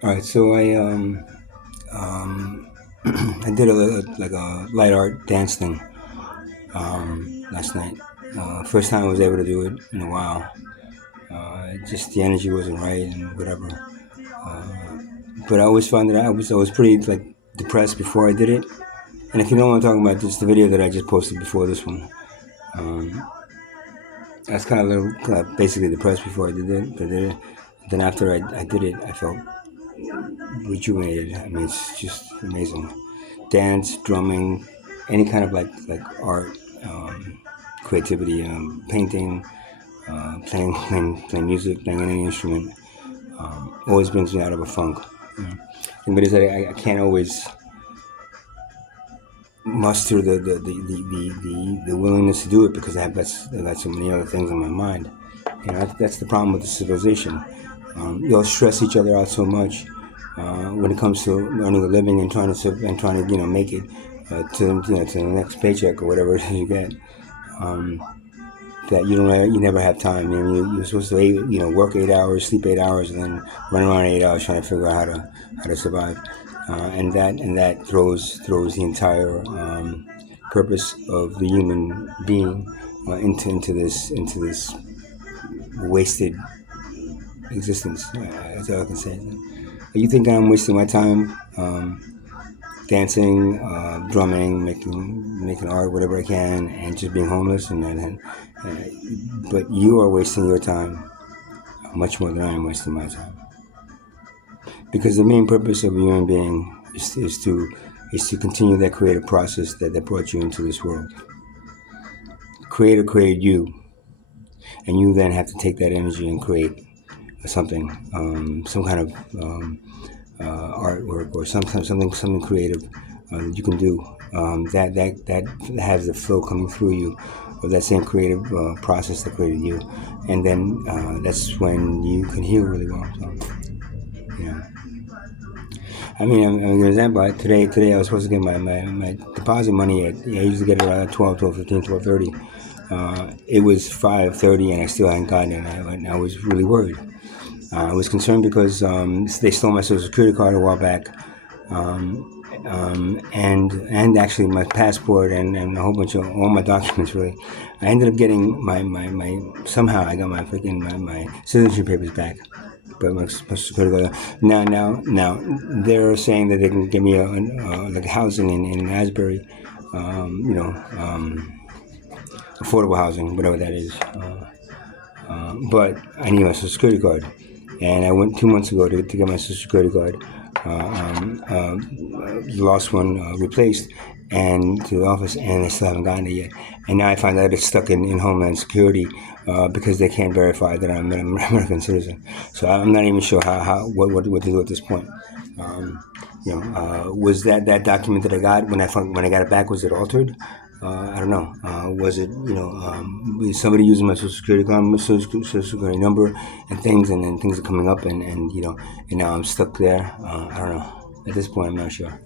All right, so um I did like a light art dance thing last night. First time I was able to do it in a while. Just the energy wasn't right and whatever. Uh, but I always found that I was pretty like depressed before I did it. And if you know what I'm talking about, just the video that I just posted before this one. Um, I was kind of a little basically depressed before I did it. Then after I did it, I felt rejuvenated. I mean, it's just amazing. Dance, drumming, any kind of like art, creativity, painting, playing music, playing any instrument, always brings me out of a funk. You know? And but it's like I can't always muster the willingness to do it because I've got so many other things on my mind. You know, that's the problem with the civilization. You all stress each other out so much when it comes to earning a living and trying to make it to the next paycheck or whatever it is you get. Um, that you never have time. You're supposed to work 8 hours, sleep 8 hours, and then run around 8 hours trying to figure out how to survive. And that throws the entire purpose of the human being into this wasted existence. That's all I can say. You think I'm wasting my time dancing, drumming, making art, whatever I can, and just being homeless, but you are wasting your time much more than I am wasting my time. Because the main purpose of a human being is to continue that creative process that brought you into this world. The Creator created you, and you then have to take that energy and create something, some kind of artwork or something creative that you can do. That has the flow coming through you of that same creative process that created you, and then that's when you can heal really well. So, yeah. I mean, I'm an example. Today I was supposed to get my deposit money I usually get it around 12:15, 12:30. It was 5:30 and I still hadn't gotten it. And I was really worried. I was concerned because they stole my social security card a while back, and actually my passport and a whole bunch of all my documents. Really, I ended up getting my somehow I got my citizenship papers back. But my social security card. Now they're saying that they can give me like housing in Asbury, affordable housing, whatever that is. But I need my social security card, and I went 2 months ago to get my social security card. The last one replaced, and to the office, and I still haven't gotten it yet. And now I find out it's stuck in Homeland Security because they can't verify that I'm an American citizen. So I'm not even sure what to do at this point. Was that document that I got when I got it back, was it altered? I don't know. Was it was somebody using my social security card, my social security number, and things, and then things are coming up, and now I'm stuck there. I don't know. At this point, I'm not sure.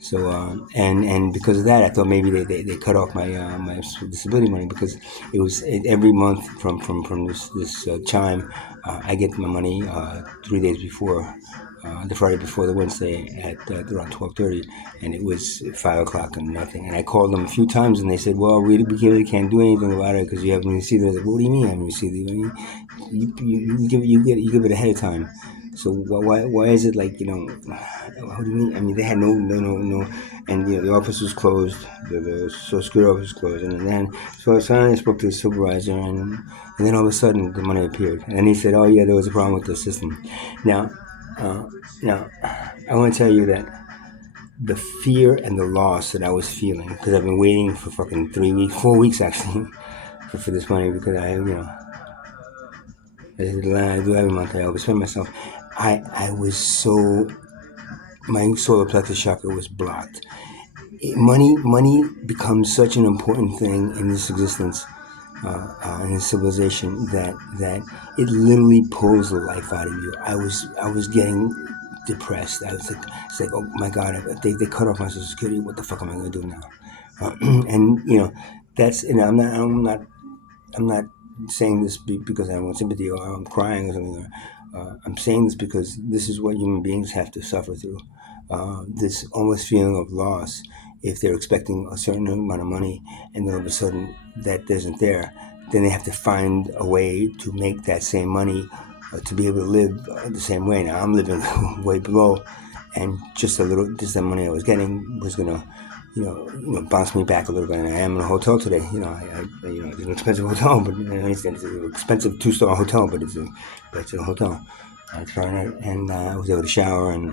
So and because of that, I thought maybe they cut off my disability money because every month from this chime, I get my money 3 days before. The Friday before the Wednesday at around 12:30, and it was 5 o'clock and nothing. And I called them a few times, and they said, "Well, we really can't do anything about it because you haven't received it." I said, "What do you mean I haven't received it? I mean, you give it ahead of time. So why is it like What do you mean? I mean, they had no, and the office was closed, the social security office was closed, and then so I spoke to the supervisor, and then all of a sudden the money appeared, and he said, "Oh yeah, there was a problem with the system." Now, uh, now I want to tell you that the fear and the loss that I was feeling because I've been waiting for fucking 3 weeks, 4 weeks actually, for this money because I do every month. I overspend myself. I was so my solar plexus chakra was blocked. Money becomes such an important thing in this existence, in this civilization that it literally pulls the life out of you. I was getting depressed. It's like, oh my god, they cut off my social security. What the fuck am I going to do now? And that's I'm not saying this because I want sympathy or I'm crying or something. I'm saying this because this is what human beings have to suffer through. This almost feeling of loss if they're expecting a certain amount of money and then all of a sudden that isn't there, then they have to find a way to make that same money to be able to live the same way. Now I'm living way below, and just the money I was getting was gonna, bounce me back a little bit. And I am in a hotel today. It's an expensive hotel, but I understand it's an expensive 2-star hotel, but it's a hotel. And I was able to shower, and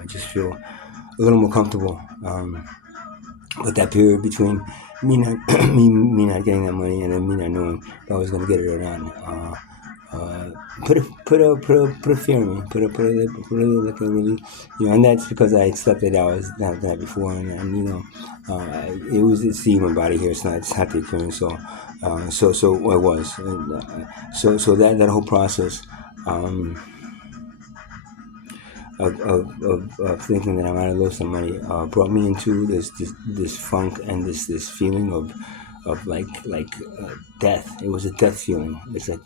I just feel a little more comfortable. But that period between me not me not getting that money and then me not knowing if I was going to get it or not, put a fear in me, put like a really, and that's because I accepted I was not that before, and it's the human body here. It's not the appearance. So it was, so that whole process. Of thinking that I might have lost some money brought me into this funk and this feeling of death. It was a death feeling. It's like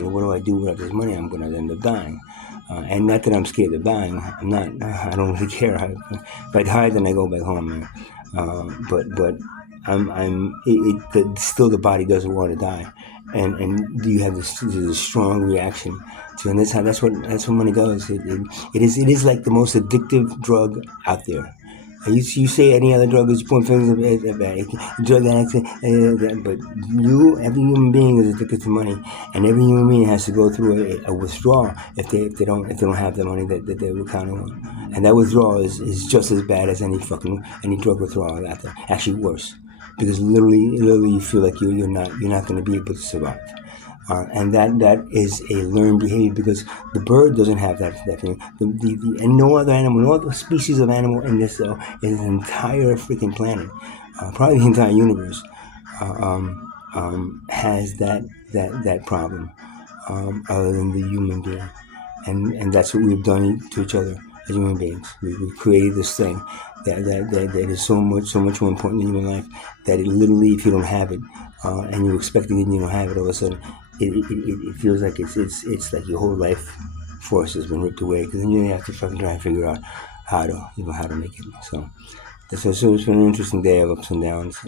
what do I do without this money? I'm gonna end up dying. And not that I'm scared of dying. I'm not. I don't really care. If I die, then I go back home, man. But still the body doesn't want to die, and you have this strong reaction to, and that's what money does. It is like the most addictive drug out there. You say any other drug is point fingers at drug addicts, but every human being is addicted to money, and every human being has to go through a withdrawal if they don't have the money that they were counting on, and that withdrawal is just as bad as any drug withdrawal out there. Actually, worse, because literally you feel like you're not going to be able to survive. And that is a learned behavior, because the bird doesn't have that thing. And no other animal, no other species of animal in this entire freaking planet, probably the entire universe, has that problem, other than the human being, and that's what we've done to each other as human beings. We've created this thing that is so much more important in human life that it literally, if you don't have it, and you're expecting it and you don't have it, all of a sudden it feels like it's like your whole life force has been ripped away, because then you have to fucking try and figure out how to make it. So it's been an interesting day of ups and downs.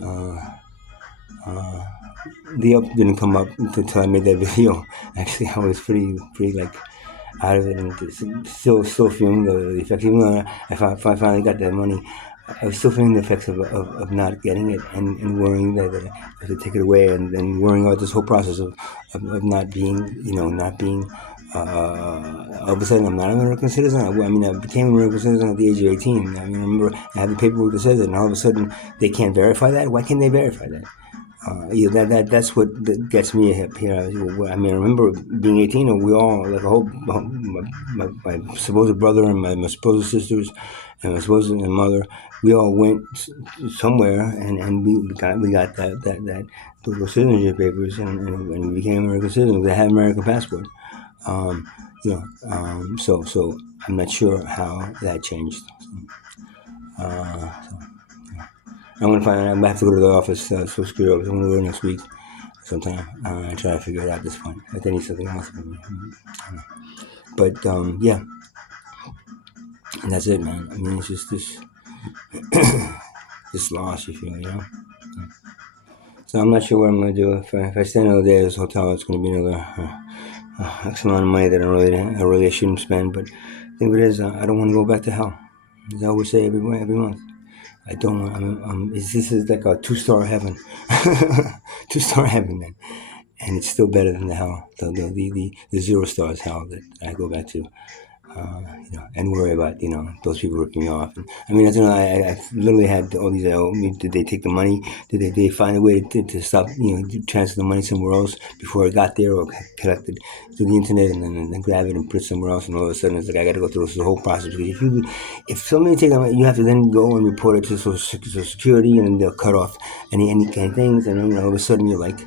The up didn't come up until I made that video. Actually, I was pretty like out of it, and still feeling the effects. Even though I finally got that money, I was still feeling the effects of not getting it, and worrying that I have to take it away, and then worrying about this whole process of not being, all of a sudden I'm not an American citizen. I became an American citizen at the age of 18. I remember I have the paperwork that says it, and all of a sudden they can't verify that. Why can't they verify that? That's what gets me here. I remember being 18, and we all, like a whole, my supposed brother and my supposed sisters and my supposed mother, we all went somewhere, and we got those citizenship papers, and we became American citizens. They had American passport. So I'm not sure how that changed. I'm gonna find out. I'm gonna have to go to the office, Social Security office. I'm gonna go next week sometime and try to figure it out at this point. If they need something else from me. But yeah, and that's it, man. I mean, it's just this loss you feel, So I'm not sure what I'm gonna do. If I stay another day at this hotel, it's gonna be another X amount of money that I really shouldn't spend. But the thing of it is, I don't want to go back to hell. As I always say every month. I don't want. This is like a 2-star heaven, 2-star heaven, man, and it's still better than the hell, the 0 stars hell that I go back to, and worry about those people ripping me off. And, I literally had all these. Did they take the money? Did they find a way to stop? Transfer the money somewhere else before it got there, or collected through the internet, and then grab it and put it somewhere else? And all of a sudden, it's like I got to go through this whole process, because if somebody takes the money, you have to then go and report it to Social Security, and they'll cut off any kind of things, and then all of a sudden you're like,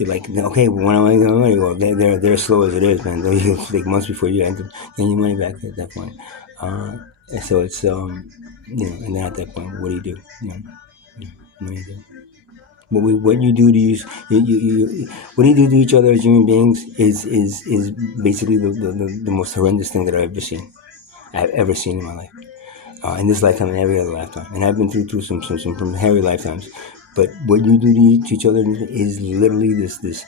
okay, well, when am I going to money? Well, they're slow as it is, man. They'll take months before you end up getting your money back at that point. So it's and then at that point, what do you do? What do you do? What you do to what you do to each other as human beings is basically the most horrendous thing that I've ever seen in my life, in this lifetime and every other lifetime. And I've been through some hairy lifetimes. But what you do to each other is literally this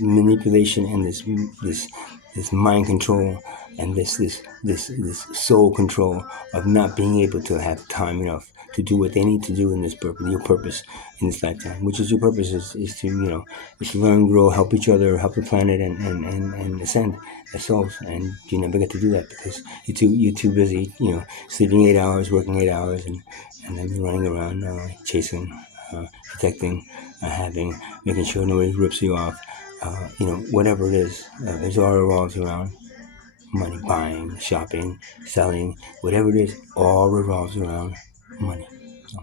manipulation and this mind control and this soul control of not being able to have time enough to do what they need to do in this purpose, your purpose in this lifetime, which is your purpose is to is to learn, grow, help each other, help the planet, and ascend as souls. And you never get to do that because you're too busy, sleeping 8 hours, working 8 hours, and then you're running around chasing, protecting, making sure nobody rips you off. Whatever it is, it all revolves around money, buying, shopping, selling, whatever it is, all revolves around money. So,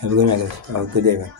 have a good night, guys. Good day, man.